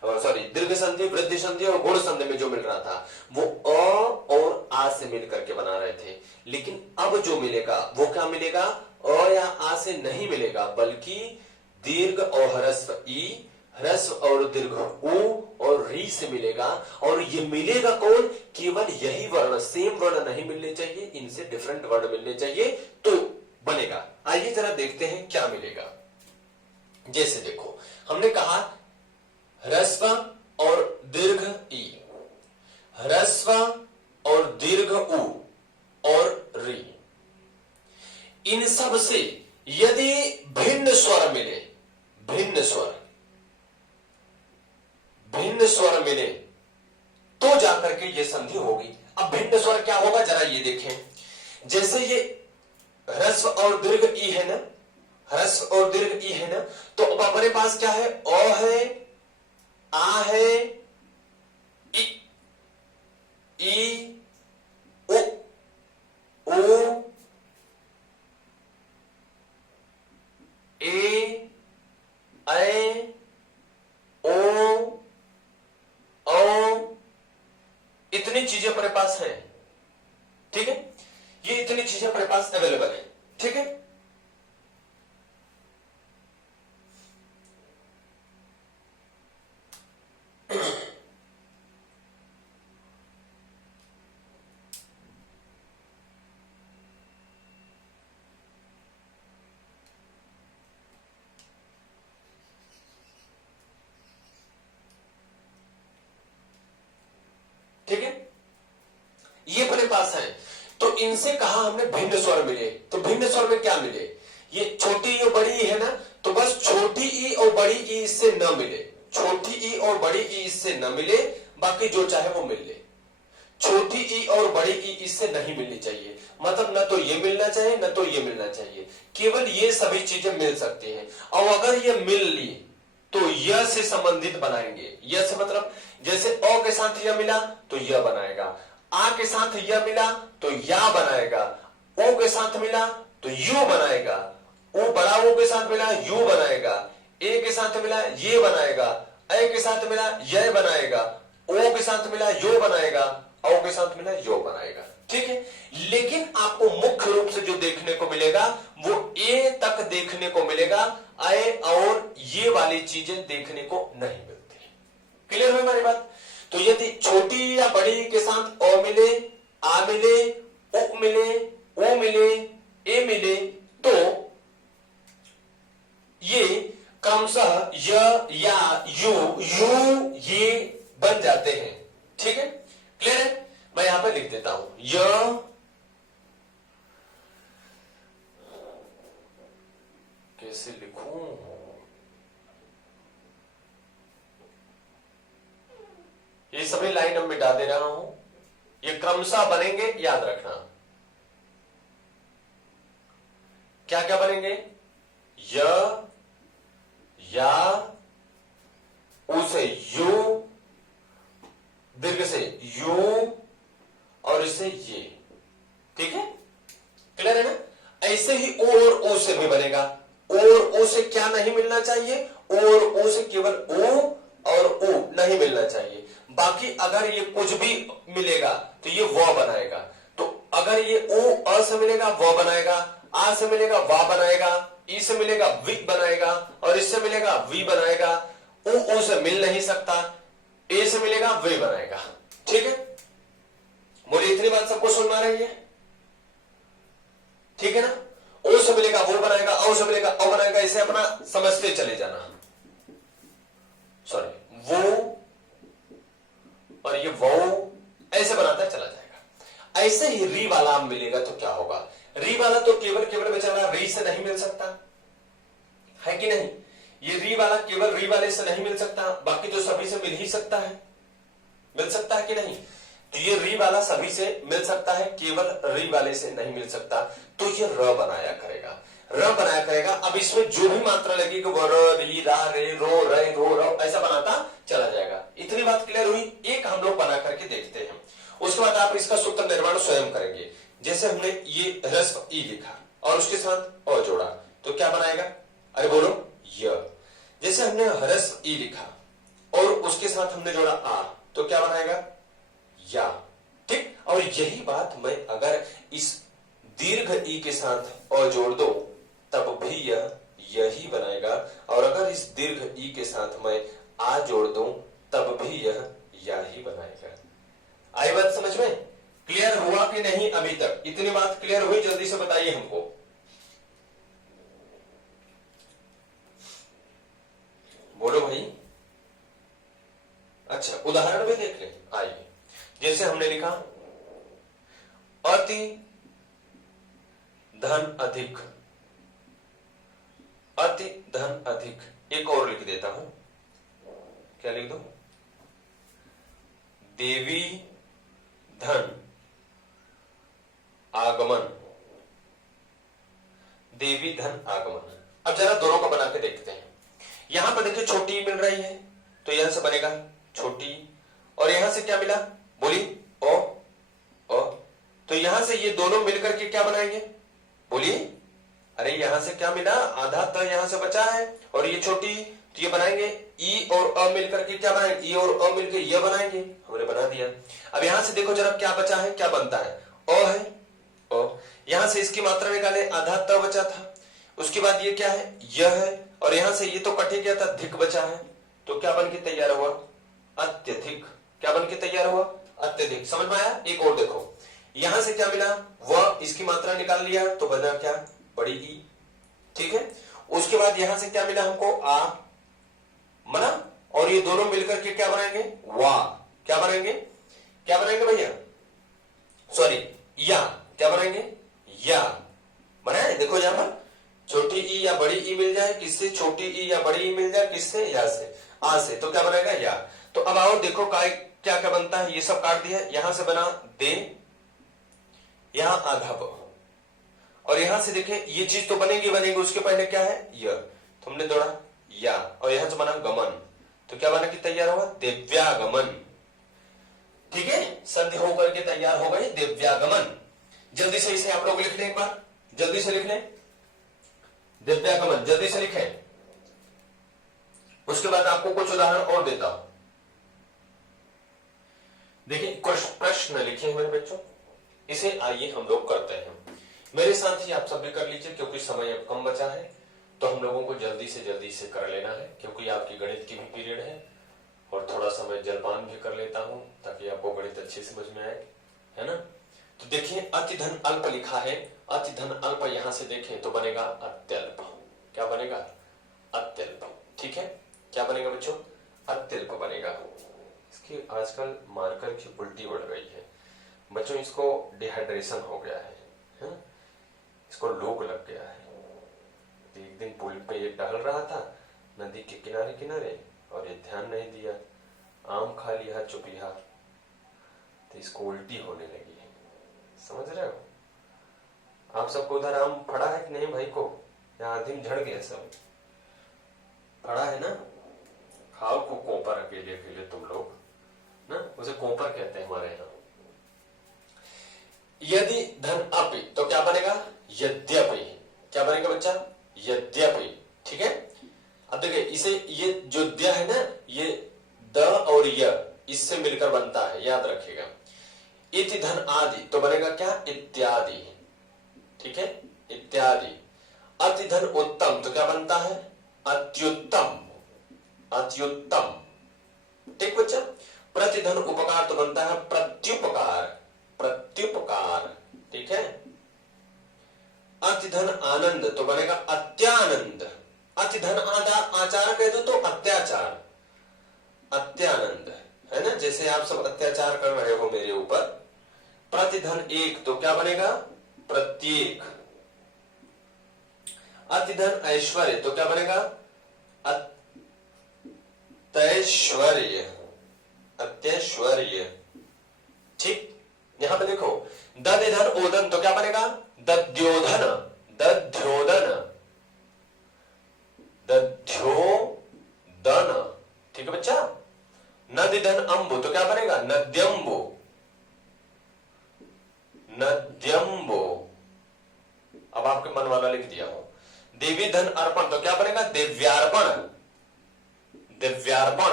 सॉरी दीर्घ संधि, वृद्धि संधि और गुण संधि में जो मिल रहा था वो अ और आ से मिल करके बना रहे थे। लेकिन अब जो मिलेगा वो क्या मिलेगा, अ या आ से नहीं मिलेगा, बल्कि दीर्घ और ह्रस्व ई, ह्रस्व और दीर्घ उ और री से मिलेगा। और ये मिलेगा कौन, केवल यही वर्ण, सेम वर्ण नहीं मिलने चाहिए, इनसे डिफरेंट वर्ण मिलने चाहिए तो बनेगा। आइए जरा देखते हैं क्या मिलेगा। जैसे देखो हमने कहा ह्रस्व और दीर्घ ई, ह्रस्व और दीर्घ उ और री, इन सब से यदि भिन्न स्वर मिले, भिन्न स्वर मिले तो जाकर के ये संधि होगी। अब भिन्न स्वर क्या होगा जरा ये देखें। जैसे ये ह्रस्व और दीर्घ ई है ना, ह्रस्व और दीर्घ ई है ना, तो अब हमारे पास क्या है, अ है, आ है, ई उ ए ऐ ओ इतनी चीजें अपने पास हैं। ठीक है, ये इतनी चीजें अपने पास अवेलेबल है। ठीक है, ठीक है, ये अपने पास है। तो इनसे कहा हमने भिन्न स्वर मिले, तो भिन्न स्वर में क्या मिले, ये छोटी ई और बड़ी ई है ना, तो बस छोटी ई और बड़ी ई इससे न मिले, छोटी ई और बड़ी ई इससे न मिले, बाकी जो चाहे वो मिल ले। छोटी ई और बड़ी ई इससे नहीं मिलनी चाहिए, मतलब न तो ये मिलना चाहिए न तो ये मिलना चाहिए, केवल ये सभी चीजें मिल सकती हैं। और अगर ये मिल ली तो य से संबंधित बनाएंगे। य से मतलब जैसे अ के साथ य मिला तो य बनाएगा, आ के साथ य मिला तो या बनाएगा, ओ के साथ मिला तो यू बनाएगा, ओ बड़ा ओ के साथ मिला यू बनाएगा, ए के साथ मिला ये बनाएगा, ए के साथ मिला यह बनाएगा, ओ के साथ मिला यो बनाएगा, औ के साथ मिला यो बनाएगा। ठीक है, लेकिन आपको मुख्य रूप से जो देखने को मिलेगा वो ए तक देखने को मिलेगा, ए और ये वाली चीजें देखने को नहीं मिलती। क्लियर है हमारी बात। तो यदि छोटी या बड़ी के साथ अ मिले, आ मिले, उ मिले, ओ मिले, ए मिले, तो ये क्रमशः य या यू ये बन जाते हैं। ठीक है, क्लियर है। मैं यहां पर लिख देता हूं य, कैसे लिखूं, ये सभी लाइन अब मिटा दे रहा हूं, ये क्रमशः बनेंगे, याद रखना। क्या क्या बनेंगे, य, या, उ से यू, दीर्घ से यू और इससे ये। ठीक है, क्लियर है ना। ऐसे ही ओ और ओ से भी बनेगा। ओ और ओ से क्या नहीं मिलना चाहिए, ओ और ओ से केवल ओ और ओ नहीं मिलना चाहिए, बाकी अगर ये कुछ भी मिलेगा तो ये व बनाएगा। तो अगर ये ओ अ से मिलेगा व बनाएगा, आ से मिलेगा वा बनाएगा, ई से मिलेगा वी बनाएगा और इससे मिलेगा वी बनाएगा। ओ से मिल नहीं सकता, ए से मिलेगा वे बनाएगा। ठीक है, बोलिए इतनी बात सबको सुन में आ रही है। ठीक है ना, ओ से मिलेगा वो बनाएगा, औ से मिलेगा औ बनाएगा, इसे अपना समझते चले जाना। सॉरी वो और ये वो ऐसे बनाता चला जाएगा। ऐसे ही री वाला मिलेगा तो क्या होगा, री वाला तो केवल बेचारा री से नहीं मिल सकता है कि नहीं, ये री वाला केवल री वाले से नहीं मिल सकता, बाकी तो सभी से मिल ही सकता है, मिल सकता है कि नहीं। तो ये री वाला सभी से मिल सकता है, केवल री वाले से नहीं मिल सकता, तो ये र बनाया करेगा, र बनाया करेगा। अब अब इसमें जो भी मात्रा लगेगी वो र, री, रा, रे, रो, रे, रो, रो ऐसा बनाता चला जाएगा। इतनी बात क्लियर हुई। एक हम लोग बना करके देखते हैं, उसके बाद आप इसका सूत्र निर्माण स्वयं करेंगे। जैसे हमने ये ह्रस्व ई लिखा और उसके साथ अ जोड़ा तो क्या बनाएगा? अरे बोलो य। जैसे हमने ह्रस्व ई लिखा और उसके साथ हमने जोड़ा आ तो क्या बनाएगा? या। ठीक। और यही बात मैं अगर इस दीर्घ ई के साथ अ जोड़ दो तब भी यह यही बनाएगा, और अगर इस दीर्घ ई के साथ मैं आ जोड़ दूं तब भी यह या ही बनाएगा। आई बात समझ में? क्लियर हुआ कि नहीं अभी तक? इतनी बात क्लियर हुई? जल्दी से बताइए हमको। बोलो भाई। अच्छा, उदाहरण भी देख लें। आइए, जैसे हमने लिखा अति धन अधिक, अति धन अधिक। एक और लिख देता हूं, क्या लिख दो? देवी धन आगमन, देवी धन आगमन। अब जरा दोनों को बना के देखते हैं। यहां पर देखिए छोटी मिल रही है तो यहां से बनेगा छोटी, और यहां से क्या मिला? बोली ओ ओ। तो यहां से ये दोनों मिलकर के क्या बनाएंगे? बोलिए। अरे यहां से क्या मिला? आधा त यहां से बचा है और ये छोटी, तो ये बनाएंगे ई और अ मिलकर के क्या बनाएंगे? ई और अ मिलकर यह बनाएंगे। हमने बना दिया। अब यहां से देखो जरा क्या बचा है, क्या बनता है? अ है, अ। यहां से इसकी मात्रा निकाले, आधा त बचा था। उसके बाद ये क्या है? यह है, और यहां से ये तो कट ही गया था, धिक बचा है। तो क्या बन के तैयार हुआ? अत्यधिक। क्या बन के तैयार हुआ? अत्यधिक। समझ में आया? एक और देखो, यहां से क्या मिला? वह, इसकी मात्रा निकाल लिया तो बना क्या? बड़ी ई। ठीक है। उसके बाद यहां से क्या मिला हमको? आ मना, और ये दोनों मिलकर के क्या बनाएंगे? वाह। क्या बनाएंगे? क्या बनाएंगे भैया? सॉरी, या। क्या बनाएंगे? या बनाए। देखो यहां पर छोटी ई या बड़ी ई मिल जाए, किससे? छोटी ई या बड़ी ई मिल जाए, किससे? या से, आ से। तो क्या बनेगा? या। तो अब आओ देखो क्या क्या बनता है। ये सब काट दिया, यहां से बना दे, यहां आधा ब, और यहां से देखें ये चीज तो बनेगी बनेगी, उसके पहले क्या है? य। तो हमने दौड़ा या, और यहां से बना गमन, तो क्या बना कि तैयार हुआ? दिव्यागमन। ठीक है, संधि होकर के तैयार हो गई दिव्यागमन। जल्दी से इसे आप लोग लिख लें, एक बार जल्दी से लिख लें दिव्यागमन, जल्दी से लिखें। उसके बाद आपको कुछ उदाहरण और देता हूं। देखिए कुछ प्रश्न लिखे हुए बच्चों, इसे आइए हम लोग करते हैं। मेरे साथ ही आप सब भी कर लीजिए, क्योंकि समय अब कम बचा है तो हम लोगों को जल्दी से कर लेना है, क्योंकि आपकी गणित की भी पीरियड है। और थोड़ा समय जलपान भी कर लेता हूं ताकि आपको गणित अच्छे समझ में आए, है ना। तो देखिए अति धन अल्प लिखा है, अति धन अल्प यहां से देखें तो बनेगा अत्यल्प। क्या बनेगा? अत्यल्प। ठीक है, क्या बनेगा बच्चों? अत्यल्प बनेगा। इसकी आजकल मार्कर की उल्टी बढ़ गई है बच्चों, इसको डिहाइड्रेशन हो गया है? इसको लोग लग गया है। एक दिन पुल पे ये टहल रहा था नदी के किनारे किनारे, और ये ध्यान नहीं दिया, आम खा लिया चुपिया, तो इसको उल्टी होने लगी है। समझ रहे हो? आप सबको उधर आम फड़ा है कि नहीं भाई को? या आधी में झड़ गया सब? फड़ा है ना? खाओ को कोपर अकेले अकेले तुम लोग ना, उसे कोपर कहते हैं हमारे यहाँ। यदि धन अपि तो क्या बनेगा? यद्यपि। क्या बनेगा बच्चा? यद्यपि। ठीक है। अब देखिए इसे, ये जो द है ना, ये द और य इससे मिलकर बनता है, याद रखिएगा। इति धन आदि तो बनेगा क्या? इत्यादि। ठीक है, इत्यादि। अति धन उत्तम तो क्या बनता है? अत्युत्तम, अत्युत्तम। ठीक बच्चा। प्रतिधन उपकार तो बनता है प्रत्युपकार, प्रत्युपकार। ठीक है। अतिधन आनंद तो बनेगा अत्यानंद। अतिधन आचार कह दो तो अत्याचार, अत्यानंद, है ना। जैसे आप सब अत्याचार कर रहे हो मेरे ऊपर। प्रतिधन एक तो क्या बनेगा? प्रत्येक। अतिधन ऐश्वर्य तो क्या बनेगा? अत्यैश्वर्य, अत्यैश्वर्य। ठीक। यहां पे देखो दधिधन ओदन तो क्या बनेगा? दध्योधन, दध्योदन। धन अम्बु तो क्या बनेगा? नद्यम्बु, नद्यम्बु। अब आपके मन वाला लिख दिया हो। देवी धन अर्पण तो क्या बनेगा? दिव्यार्पण, दिव्यार्पण।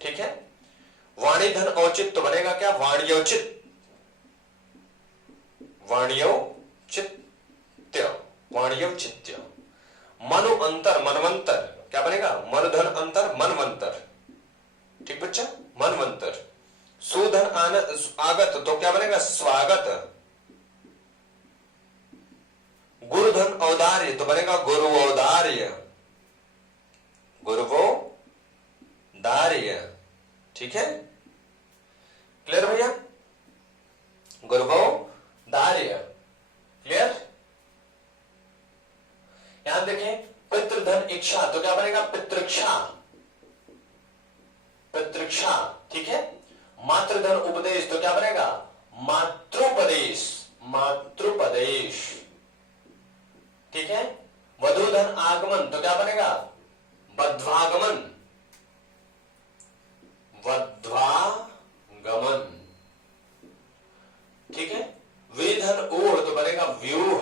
ठीक है। वाणी धन औचित तो बनेगा क्या? वाण्योचित, वाण्योचित्य, वाण्योचित्य। मनु अंतर मनवंतर क्या बनेगा? मनु धन अंतर मनवंतर। ठीक बच्चा, मनवंतर। सुधन आगत तो क्या बनेगा? स्वागत। गुरुधन औदार्य तो बनेगा गुरु औदार्य, गुरुवोदार्य। ठीक है, क्लियर भैया? गुरुवोदार्य, क्लियर? यहां देखें, पितृधन इच्छा तो क्या बनेगा? पितृक्षा, पितृक्षा। ठीक है। मातृधन उपदेश तो क्या बनेगा? मातृपदेश, मातृपदेश। ठीक है। वधूधन आगमन तो क्या बनेगा? वध्वागमन, वध्वागमन। ठीक है। वेधन ऊढ़ तो बनेगा व्यूह।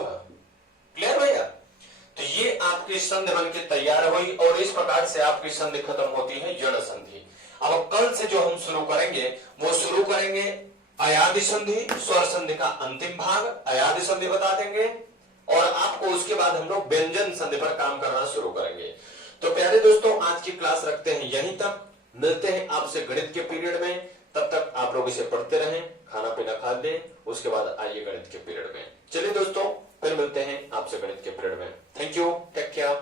क्लियर भैया? तो ये आपकी संधि बन के तैयार हुई और इस प्रकार से आपकी संधि खत्म होती है यण संधि। अब कल से जो हम शुरू करेंगे वो शुरू करेंगे अयादि संधि, स्वर संधि का अंतिम भाग, अयादि संधि बता देंगे और आपको उसके बाद हम लोग व्यंजन संधि पर काम करना शुरू करेंगे। तो प्यारे दोस्तों, आज की क्लास रखते हैं यहीं तक। मिलते हैं आपसे गणित के पीरियड में। तब तक आप लोग इसे पढ़ते रहें, खाना पीना खा लें, उसके बाद आइए गणित के पीरियड में। चलिए दोस्तों, फिर मिलते हैं आपसे गणित के पीरियड में। Thank you, take care.